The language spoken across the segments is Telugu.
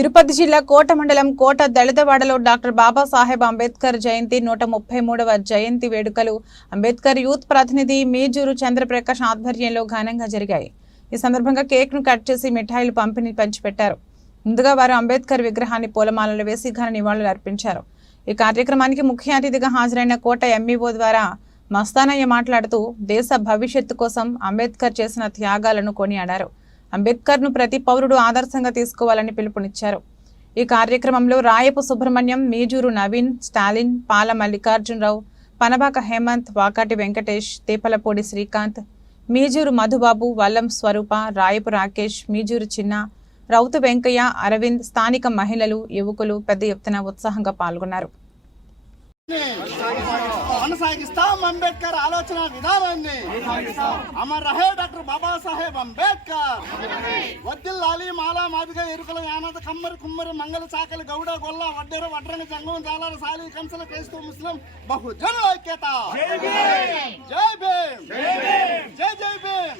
తిరుపతి జిల్లా కోట మండలం కోట దళితవాడలో డాక్టర్ బాబాసాహెబ్ అంబేద్కర్ జయంతి నూట ముప్పై మూడవ జయంతి వేడుకలు. అంబేద్కర్ యూత్ ప్రతినిధి మీజూరు చంద్రప్రకాష్ ఆధ్వర్యంలో ఘనంగా జరిగాయి. ఈ సందర్భంగా కేక్ను కట్ చేసి మిఠాయిలు పంపిణీ పంచిపెట్టారు. ముందుగా వారు అంబేద్కర్ విగ్రహాన్ని పూలమాలలు వేసి ఘన నివాళులు అర్పించారు. ఈ కార్యక్రమానికి ముఖ్య అతిథిగా హాజరైన కోట ఎంఈఓ ద్వారా మస్తానయ్య మాట్లాడుతూ దేశ భవిష్యత్తు కోసం అంబేద్కర్ చేసిన త్యాగాలను కొనియాడారు. అంబేద్కర్ను ప్రతి పౌరుడు ఆదర్శంగా తీసుకోవాలని పిలుపునిచ్చారు. ఈ కార్యక్రమంలో రాయపు సుబ్రహ్మణ్యం మీజూరు నవీన్ స్టాలిన్ పాల మల్లికార్జునరావు పనబాక హేమంత్ వాకాటి వెంకటేష్ తేపలపూడి శ్రీకాంత్ మీజూరు మధుబాబు వల్లం స్వరూప రాయపు రాకేష్ మీజూరు చిన్న రౌతు వెంకయ్య అరవింద్ స్థానిక మహిళలు యువకులు పెద్ద ఎత్తున ఉత్సాహంగా పాల్గొన్నారు. కొనసాగిస్తాం అంబేద్కర్ ఆలోచన విధానాన్ని. అమర్ రహే డాక్టర్ బాబాసాహెబ్ అంబేద్కర్. వద్దిల్లాలి మాలా మాదిగ ఎరుకల యానద కమ్మరి కుమ్మరి మంగళ చాకలి గౌడ గొల్ల వడ్డెర వడ్రని జంగం జాలాల సాలి కంసల క్రైస్తవ ముస్లిం బహుజన ఐక్యత. జై భీమ్! జై జై భీమ్!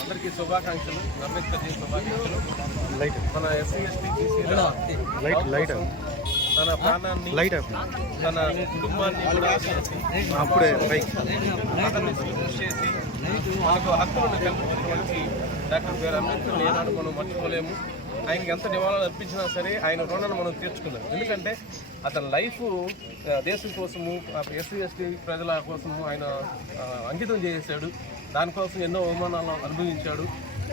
అందరికీ శుభాకాంక్షలు. అంబేద్కర్ శుభాకాంక్షలు. మన ఎస్సీ ఎస్టీ లైట్ లైట్. తన ప్రాణాన్ని లైట్ తన కుటుంబాన్ని అప్పుడే అతన్ని కృషి చేసి మనకు హక్కులను కల్పించినటువంటి డాక్టర్ బిఆర్ అంబేద్కర్ ఏనాడు మనం మర్చిపోలేము. ఆయనకి ఎంత నివాళులు అర్పించినా సరే ఆయన రుణాలు మనం తీర్చుకుందాం. ఎందుకంటే అతని లైఫ్ దేశం కోసము ఎస్సీ ఎస్టీ ప్రజల కోసము ఆయన అంకితం చేశాడు దానికోసం ఎన్నో అవమానాలు అనుభవించాడు.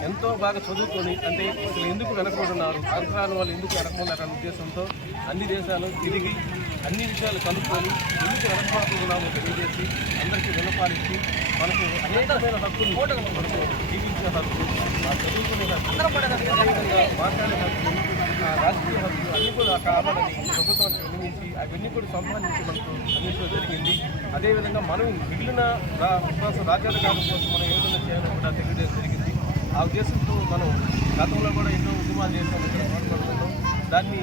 ఎంతో బాగా చదువుకొని అంటే అసలు ఎందుకు వెనకబడున్నారు? సంక్రాంతి వాళ్ళు ఎందుకు వెనకబడినారన్న ఉద్దేశంతో అన్ని దేశాలు తిరిగి అన్ని విషయాలు కనుక్కొని ఎందుకు వెనకబడుతున్నామో తెలియజేసి అందరికీ వినపాలిచ్చి మనకు అనేకమైన హక్కులు మనకు జీవించే హక్కు చదువుకునే హక్కు మాట్లాడే హక్కు ఆ రాజకీయ హక్కు అన్ని కూడా కావాలని ప్రభుత్వానికి వినియోగించి అవన్నీ కూడా సంపాదించి మనకు అందించడం జరిగింది. అదేవిధంగా మనం మిగిలిన రా- కోసం రాజ్యాధికారం కోసం మనం ఏ విధంగా చేయాలో కూడా తెలియజేయడం జరిగింది. ఆ ఉద్దేశంతో మనం గతంలో కూడా ఎన్నో ఉద్యమాలు చేసాము ఇక్కడ దాన్ని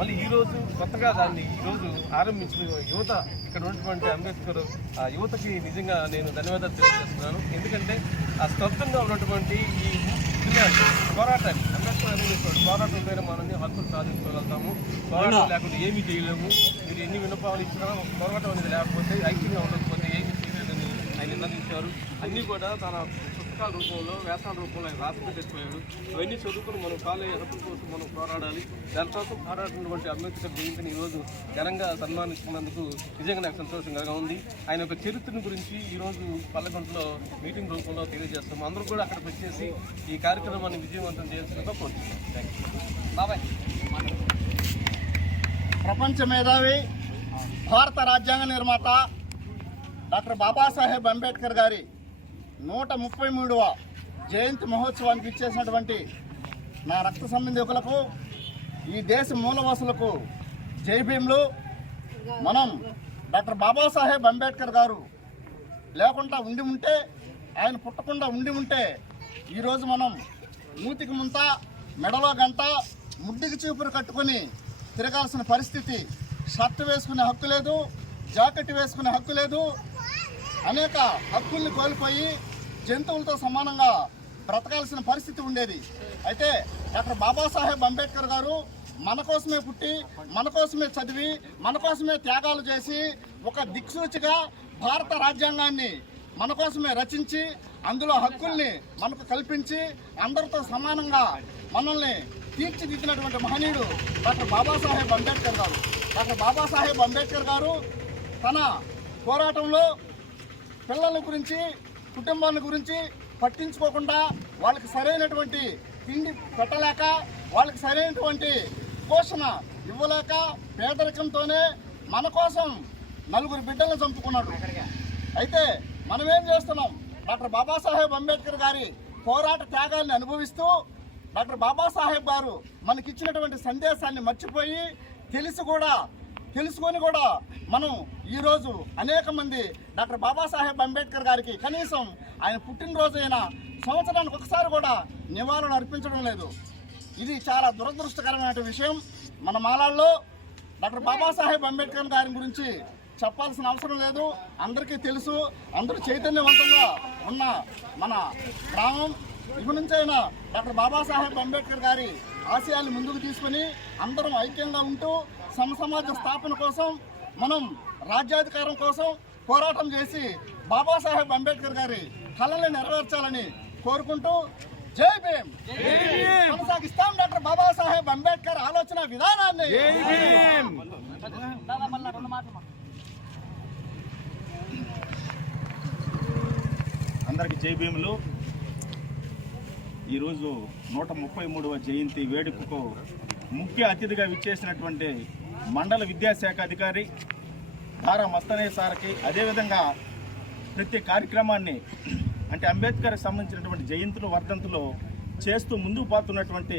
మళ్ళీ ఈ రోజు కొత్తగా దాన్ని ఈ రోజు ఆరంభించిన యువత ఇక్కడ ఉన్నటువంటి అంబేద్కర్ ఆ యువతకి నిజంగా నేను ధన్యవాదాలు తెలియజేస్తున్నాను. ఎందుకంటే ఆ స్తబ్దంగా ఉన్నటువంటి ఈ పోరాటాన్ని అంబేద్కర్ అనేది పోరాటం ఉంటేనే మనల్ని హక్కులు సాధించుకోగలుగుతాము పోరాటం లేకుండా ఏమీ చేయలేము. మీరు ఎన్ని విన్నపాలు ఇచ్చినా పోరాటం అనేది లేకపోతే ఐక్యంగా ఉండకపోతే ఏమీ చేయలేదని ఆయన నిందించారు అన్నీ కూడా తన పుస్తకాల రూపంలో వ్యాసాల రూపంలో ఆయన రాసి పెట్టిపోయాడు అవన్నీ చదువుకుని మనం కాలేజీ హక్కుల కోసం మనం పోరాడాలి. దానికోసం పోరాడినటువంటి అంబేద్కర్ జయంతిని ఈరోజు ఘనంగా సన్మానించుకున్నందుకు నిజంగా నాకు సంతోషంగా ఉంది. ఆయన యొక్క చరిత్రను గురించి ఈరోజు పల్లెగొంటలో మీటింగ్ రూపంలో తెలియజేస్తాము. అందరూ కూడా అక్కడికి వచ్చేసి ఈ కార్యక్రమాన్ని విజయవంతం చేయాల్సిందిగా కోరుతున్నాను బాబాయ్ ప్రపంచ మేధావి భారత రాజ్యాంగ నిర్మాత డాక్టర్ బాబాసాహెబ్ అంబేద్కర్ గారి నూట ముప్పై మూడవ జయంతి మహోత్సవానికి ఇచ్చేసినటువంటి నా రక్త సంబంధికులకు ఈ దేశ మూలవాసులకు జై భీమ్లు. మనం డాక్టర్ బాబాసాహెబ్ అంబేద్కర్ గారు లేకుండా ఉండి ఉంటే ఆయన పుట్టకుండా ఉండి ఉంటే ఈరోజు మనం మూతికి ముంత మెడలో గంట ముడ్డికి చూపులు కట్టుకొని తిరగాల్సిన పరిస్థితి షర్ట్ వేసుకునే హక్కు లేదు జాకెట్ వేసుకునే హక్కు లేదు. అనేక హక్కుల్ని కోల్పోయి జంతువులతో సమానంగా బ్రతకాల్సిన పరిస్థితి ఉండేది. అయితే డాక్టర్ బాబాసాహెబ్ అంబేద్కర్ గారు మన కోసమే పుట్టి మన కోసమే చదివి మన కోసమే త్యాగాలు చేసి ఒక దిక్సూచిగా భారత రాజ్యాంగాన్ని మన కోసమే రచించి అందులో హక్కుల్ని మనకు కల్పించి అందరితో సమానంగా మనల్ని తీర్చిదిద్దినటువంటి మహనీయుడు డాక్టర్ బాబాసాహెబ్ అంబేద్కర్ గారు. డాక్టర్ బాబాసాహెబ్ అంబేద్కర్ గారు తన పోరాటంలో పిల్లల గురించి కుటుంబాన్ని గురించి పట్టించుకోకుండా వాళ్ళకి సరైనటువంటి తిండి పెట్టలేక వాళ్ళకి సరైనటువంటి పోషణ ఇవ్వలేక పేదరికంతోనే మన కోసం నలుగురు బిడ్డలను చంపుకున్నాడు. అయితే మనం ఏం చేస్తున్నాం? డాక్టర్ బాబాసాహెబ్ అంబేద్కర్ గారి పోరాట త్యాగాన్ని అనుభవిస్తూ డాక్టర్ బాబాసాహెబ్ గారు మనకిచ్చినటువంటి సందేశాన్ని మర్చిపోయి తెలిసి కూడా తెలుసుకొని కూడా మనం ఈరోజు అనేక మంది డాక్టర్ బాబాసాహెబ్ అంబేద్కర్ గారికి కనీసం ఆయన పుట్టినరోజు సంవత్సరానికి ఒకసారి కూడా నివాళులు అర్పించడం లేదు. ఇది చాలా దురదృష్టకరమైన విషయం. మన మాలాల్లో డాక్టర్ బాబాసాహెబ్ అంబేద్కర్ గారి గురించి చెప్పాల్సిన అవసరం లేదు. అందరికీ తెలుసు. అందరూ చైతన్యవంతంగా ఉన్న మన గ్రామం. ఇవి నుంచైనా డాక్టర్ బాబాసాహెబ్ అంబేద్కర్ గారి ఆశయాలు ముందుకు తీసుకొని అందరం ఐక్యంగా ఉంటూ సమసమాజ స్థాపన కోసం మనం రాజ్యాధికారం కోసం పోరాటం చేసి బాబాసాహెబ్ అంబేద్కర్ గారి కళల్ని నెరవేర్చాలని కోరుకుంటూ జై భీమ్. కొనసాగిస్తాం డాక్టర్ బాబాసాహెబ్ అంబేద్కర్ ఆలోచన విధానాన్ని. అందరికి జై భీములు. ఈరోజు నూట ముప్పై మూడవ జయంతి వేడుకకు ముఖ్య అతిథిగా విచ్చేసినటువంటి మండల విద్యాశాఖ అధికారి దారా మస్తనే సార్కి అదేవిధంగా ప్రతి కార్యక్రమాన్ని అంటే అంబేద్కర్కి సంబంధించినటువంటి జయంతులు వర్ధంతులు చేస్తూ ముందుకు పోతున్నటువంటి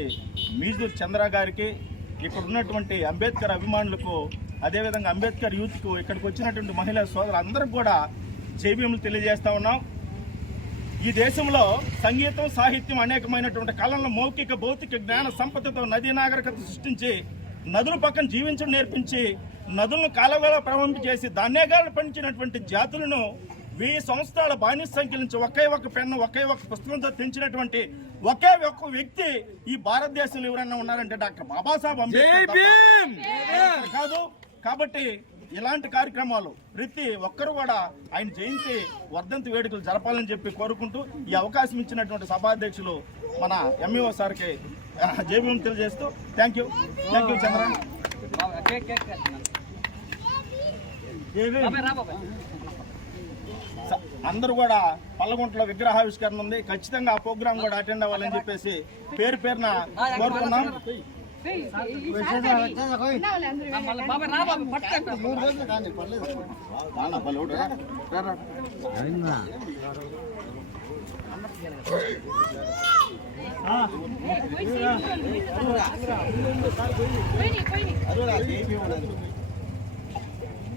మీజూర్ చంద్ర గారికి ఇక్కడ ఉన్నటువంటి అంబేద్కర్ అభిమానులకు అదేవిధంగా అంబేద్కర్ యూత్కు ఇక్కడికి వచ్చినటువంటి మహిళా సోదరులందరికీ కూడా జైభీములు తెలియజేస్తూ ఉన్నాం. ఈ దేశంలో సంగీతం సాహిత్యం అనేకమైనటువంటి కళలను మౌఖిక భౌతిక జ్ఞాన సంపదతో నదీ నాగరికత సృష్టించి నదుల పక్కన జీవించడం నేర్పించి నదులను కాలువలో ప్రవహింపజేసి ధాన్యగాలను పండించినటువంటి జాతులను వెయ్యి సంవత్సరాల బానిస సంఖ్య నుంచి ఒకే ఒక పెన్ను ఒకే ఒక పుస్తకంతో తెంచినటువంటి ఒకే ఒక్క వ్యక్తి ఈ భారతదేశంలో ఎవరైనా ఉన్నారంటే డాక్టర్ బాబాసాహెబ్ అంబేద్కర్ కాదు కాబట్టి ఇలాంటి కార్యక్రమాలు ప్రతి ఒక్కరు కూడా ఆయన జయంతి వర్ధంతి వేడుకలు జరపాలని చెప్పి కోరుకుంటూ ఈ అవకాశం ఇచ్చినటువంటి సభాధ్యక్షులు మన ఎంఈఓ సార్కి జేబీఎం తెలియజేస్తూ thank you. Thank you Chandra. అందరూ కూడా పల్లగుంటలో విగ్రహావిష్కరణ ఉంది. ఖచ్చితంగా ఆ ప్రోగ్రామ్ కూడా అటెండ్ అవ్వాలని చెప్పేసి పేరు పేరున కోరుకున్నాం మూడు రోజులు కానీ పర్లేదు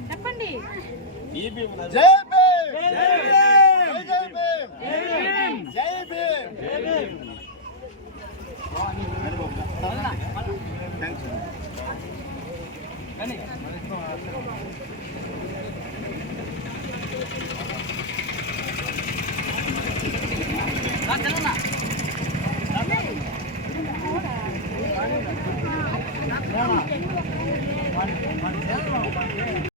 చెప్పండి. జై భీమ్. జై జై